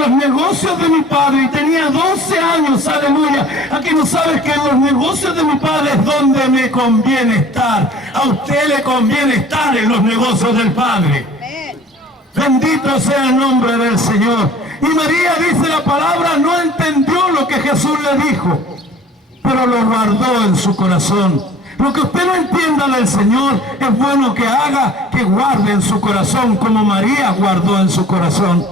los negocios de mi padre y tenía 12 años, aleluya. Aquí no sabes que en los negocios de mi padre es donde me conviene estar. A usted le conviene estar en los negocios del Padre. Bendito sea el nombre del Señor. Y María, dice la palabra, no entendió lo que Jesús le dijo, pero lo guardó en su corazón. Lo que usted no entienda del Señor es bueno que haga, que guarde en su corazón, como María guardó en su corazón.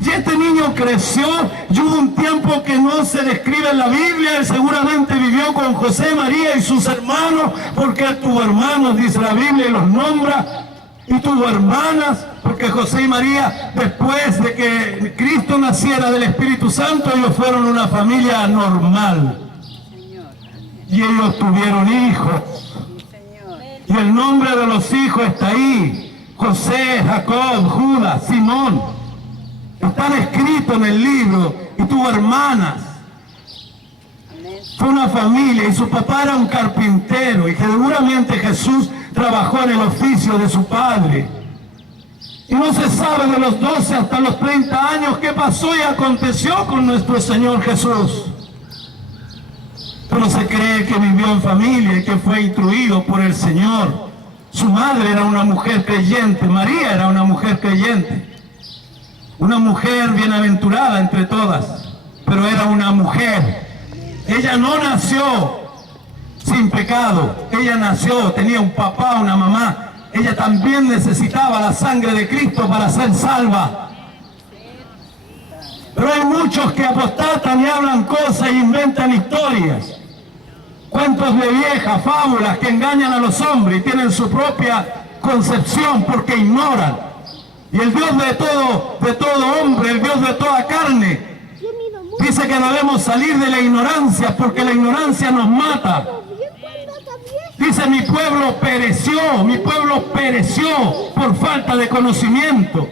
Y este niño creció, y hubo un tiempo que no se describe en la Biblia. Él seguramente vivió con José, María y sus hermanos, porque él tuvo hermanos, dice la Biblia, y los nombra. Y tuvo hermanas, porque José y María, después de que Cristo naciera del Espíritu Santo, ellos fueron una familia normal. Y ellos tuvieron hijos. Y el nombre de los hijos está ahí: José, Jacob, Judas, Simón. Están escritos en el libro. Y tuvo hermanas. Fue una familia, y su papá era un carpintero, y seguramente Jesús trabajó en el oficio de su padre. Y no se sabe de los 12 hasta los 30 años qué pasó y aconteció con nuestro Señor Jesús. Pero se cree que vivió en familia y que fue instruido por el Señor. Su madre era una mujer creyente, María era una mujer creyente. Una mujer bienaventurada entre todas, pero era una mujer. Ella no nació sin pecado, ella nació, tenía un papá, una mamá. Ella también necesitaba la sangre de Cristo para ser salva. Pero hay muchos que apostatan y hablan cosas e inventan historias, cuentos de viejas, fábulas que engañan a los hombres y tienen su propia concepción porque ignoran. Y el Dios de todo hombre, el Dios de toda carne, dice que debemos salir de la ignorancia, porque la ignorancia nos mata. Dice: mi pueblo pereció por falta de conocimiento.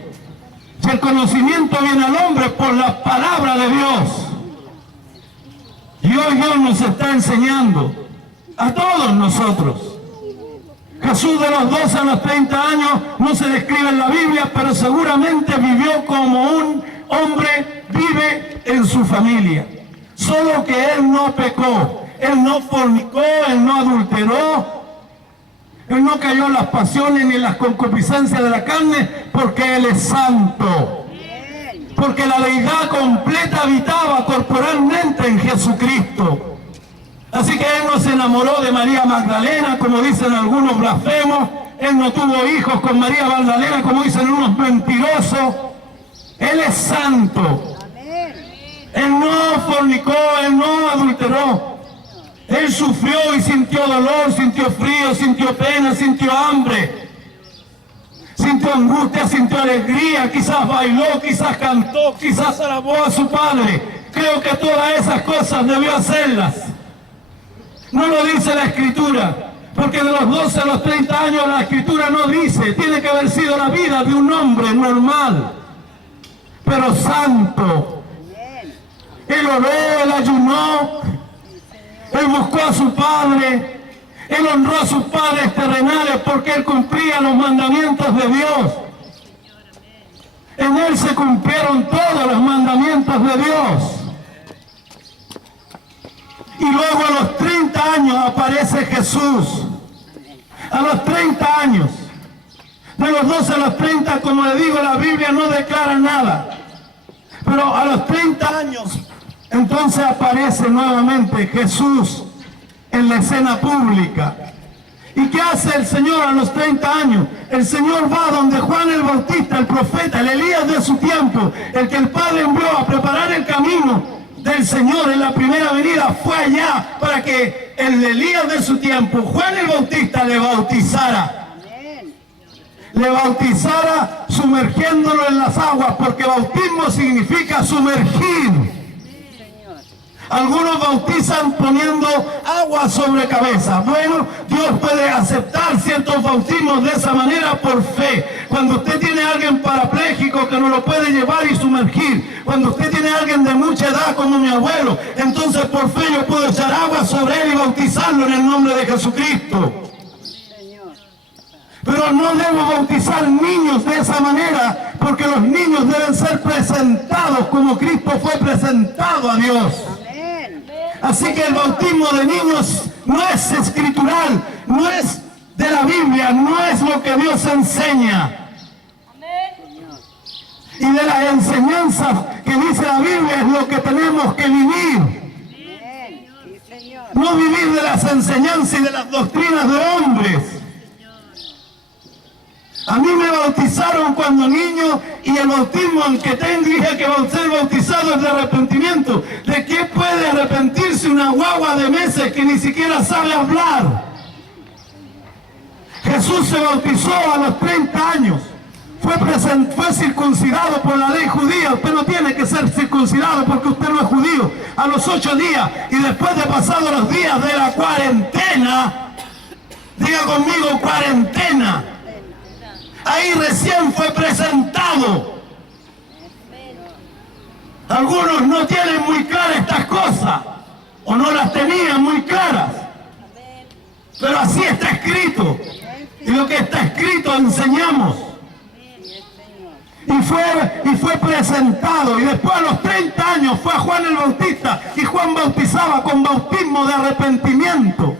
Si el conocimiento viene al hombre por la palabra de Dios. Y hoy Dios nos está enseñando a todos nosotros. Jesús, de los 12 a los 30 años, no se describe en la Biblia, pero seguramente vivió como un hombre vive en su familia. Solo que él no pecó, él no fornicó, él no adulteró, él no cayó en las pasiones ni en las concupiscencias de la carne, porque él es santo. Porque la deidad completa habitaba corporalmente en Jesucristo. Así que él no se enamoró de María Magdalena, como dicen algunos blasfemos. Él no tuvo hijos con María Magdalena, como dicen unos mentirosos. Él es santo. Él no fornicó, él no adulteró. Él sufrió y sintió dolor, sintió frío, sintió pena, sintió hambre. Sintió angustia, sintió alegría, quizás bailó, quizás cantó, quizás alabó a su padre. Creo que todas esas cosas debió hacerlas. No lo dice la Escritura, porque de los 12 a los 30 años la Escritura no dice. Tiene que haber sido la vida de un hombre normal, pero santo. Él oró, él ayunó, él buscó a su padre, él honró a sus padres terrenales porque él cumplía los mandamientos de Dios. En él se cumplieron todos los mandamientos de Dios. Y luego a los 30 años aparece Jesús. A los 30 años. De los 12 a los 30, como le digo, la Biblia no declara nada. Pero a los 30 años, entonces aparece nuevamente Jesús en la escena pública. ¿Y qué hace el Señor a los 30 años? El Señor va donde Juan el Bautista, el profeta, el Elías de su tiempo, el que el Padre envió a preparar el camino del Señor en la primera venida, fue allá para que el Elías de su tiempo, Juan el Bautista, le bautizara. Le bautizara sumergiéndolo en las aguas, porque bautismo significa sumergir. Algunos bautizan poniendo agua sobre cabeza. Bueno, Dios puede aceptar ciertos bautismos de esa manera por fe. Cuando usted tiene a alguien parapléjico que no lo puede llevar y sumergir, cuando usted tiene a alguien de mucha edad como mi abuelo, entonces por fe yo puedo echar agua sobre él y bautizarlo en el nombre de Jesucristo. Pero no debo bautizar niños de esa manera, porque los niños deben ser presentados como Cristo fue presentado a Dios. Así que el bautismo de niños no es escritural, no es de la Biblia, no es lo que Dios enseña. Y de las enseñanzas que dice la Biblia es lo que tenemos que vivir. No vivir de las enseñanzas y de las doctrinas de hombres. A mí me bautizaron cuando niño y el bautismo en que tengo, dije que ser bautizado es de arrepentimiento. ¿De qué puede arrepentirse una guagua de meses que ni siquiera sabe hablar? Jesús se bautizó a los 30 años. Fue circuncidado por la ley judía. Usted no tiene que ser circuncidado porque usted no es judío. A los 8 días y después de pasados los días de la cuarentena, diga conmigo cuarentena, ahí recién fue presentado. Algunos no tienen muy claras estas cosas, o no las tenían muy claras, pero así está escrito, y lo que está escrito enseñamos. Y fue presentado, y después a los 30 años fue a Juan el Bautista, y Juan bautizaba con bautismo de arrepentimiento.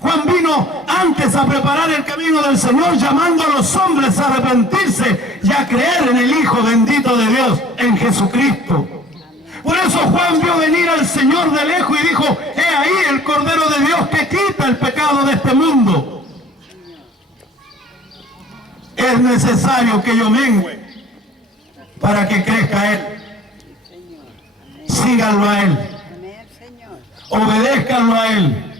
Juan vino antes a preparar el camino del Señor, llamando a los hombres a arrepentirse y a creer en el Hijo bendito de Dios, en Jesucristo. Por eso Juan vio venir al Señor de lejos y dijo: he ahí el Cordero de Dios que quita el pecado de este mundo. Es necesario que yo mengüe para que crezca Él. Síganlo a Él. Obedézcanlo a Él.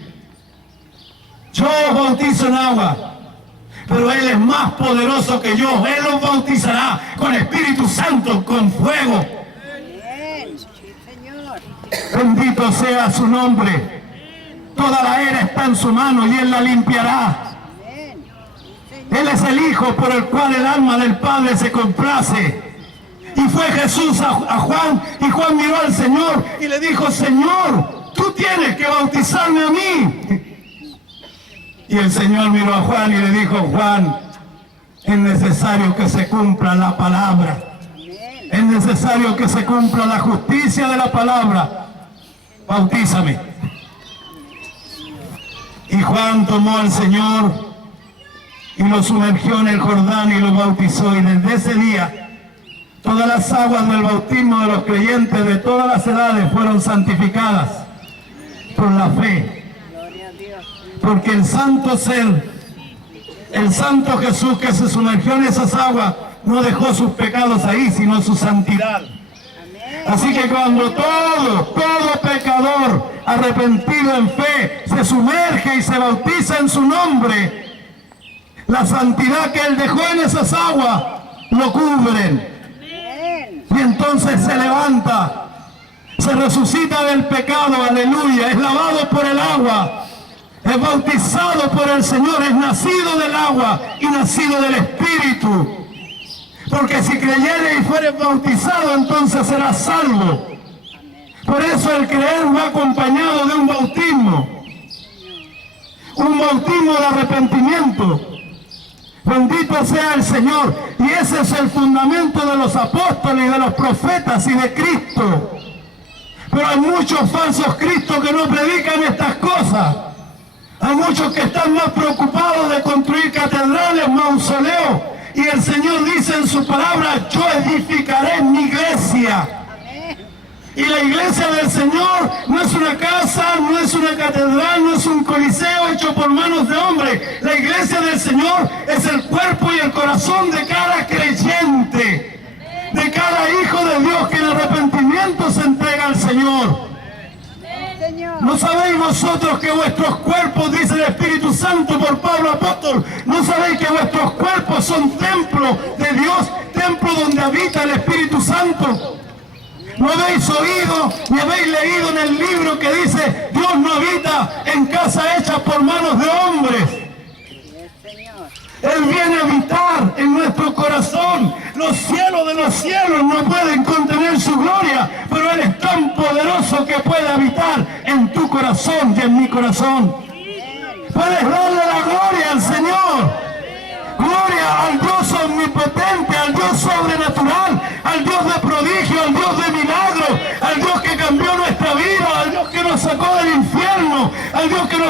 Yo os bautizo en agua, pero Él es más poderoso que yo. Él los bautizará con Espíritu Santo, con fuego. Bendito sea su nombre. Toda la era está en su mano y Él la limpiará. Él es el Hijo por el cual el alma del Padre se complace. Y fue Jesús a Juan, y Juan miró al Señor y le dijo: Señor, tú tienes que bautizarme a mí. Y el Señor miró a Juan y le dijo: Juan, es necesario que se cumpla la palabra. Es necesario que se cumpla la justicia de la palabra. Bautízame. Y Juan tomó al Señor y lo sumergió en el Jordán y lo bautizó. Y desde ese día, todas las aguas del bautismo de los creyentes de todas las edades fueron santificadas por la fe. Porque el santo ser, el santo Jesús que se sumergió en esas aguas, no dejó sus pecados ahí, sino su santidad. Así que cuando todo pecador arrepentido en fe se sumerge y se bautiza en su nombre, la santidad que Él dejó en esas aguas lo cubren. Y entonces se levanta, se resucita del pecado, aleluya, es lavado por el agua, es bautizado por el Señor, es nacido del agua y nacido del Espíritu. Porque si creyere y fuere bautizado, entonces será salvo. Por eso el creer va acompañado de un bautismo de arrepentimiento. Bendito sea el Señor. Y ese es el fundamento de los apóstoles y de los profetas y de Cristo. Pero hay muchos falsos cristos que no predican estas cosas. Hay muchos que están más preocupados de construir catedrales, mausoleos. Y el Señor dice en su palabra: yo edificaré mi iglesia. Y la iglesia del Señor no es una casa, no es una catedral, no es un coliseo hecho por manos de hombres. La iglesia del Señor es el cuerpo y el corazón de cada creyente, de cada hijo de Dios que en arrepentimiento se entrega al Señor. ¿No sabéis vosotros que vuestros cuerpos, dice el Espíritu Santo por Pablo apóstol, no sabéis que vuestros cuerpos son templo de Dios, templo donde habita el Espíritu Santo? ¿No habéis oído ni habéis leído en el libro que dice: Dios no habita en casa hecha por manos de hombres? Él viene a habitar en nuestro corazón. Los cielos de los cielos no pueden contener su gloria, pero Él es tan poderoso que puede habitar en tu corazón y en mi corazón. Puedes darle la gloria al Señor.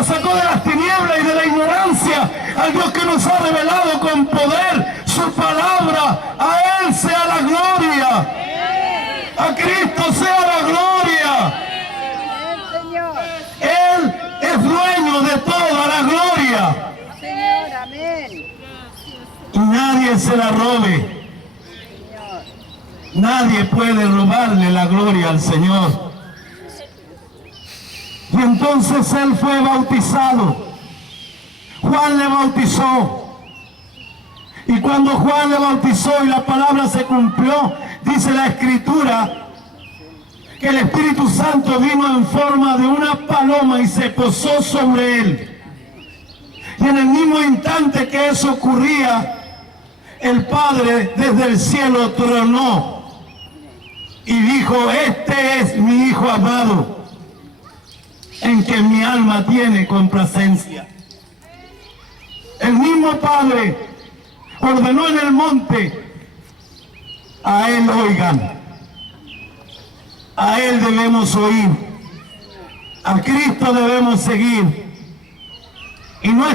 nos sacó de las tinieblas y de la ignorancia, al Dios que nos ha revelado con poder su palabra. A Él sea la gloria, a Cristo sea la gloria. Él es dueño de toda la gloria. Señor, amén. Y nadie se la robe. Nadie puede robarle la gloria al Señor. Y entonces él fue bautizado. Juan le bautizó. Y cuando Juan le bautizó y la palabra se cumplió, dice la Escritura, que el Espíritu Santo vino en forma de una paloma y se posó sobre él. Y en el mismo instante que eso ocurría, el Padre desde el cielo tronó y dijo: este es mi Hijo amado, en que mi alma tiene complacencia. El mismo Padre ordenó en el monte: a Él oigan, a Él debemos oír, a Cristo debemos seguir. Y no es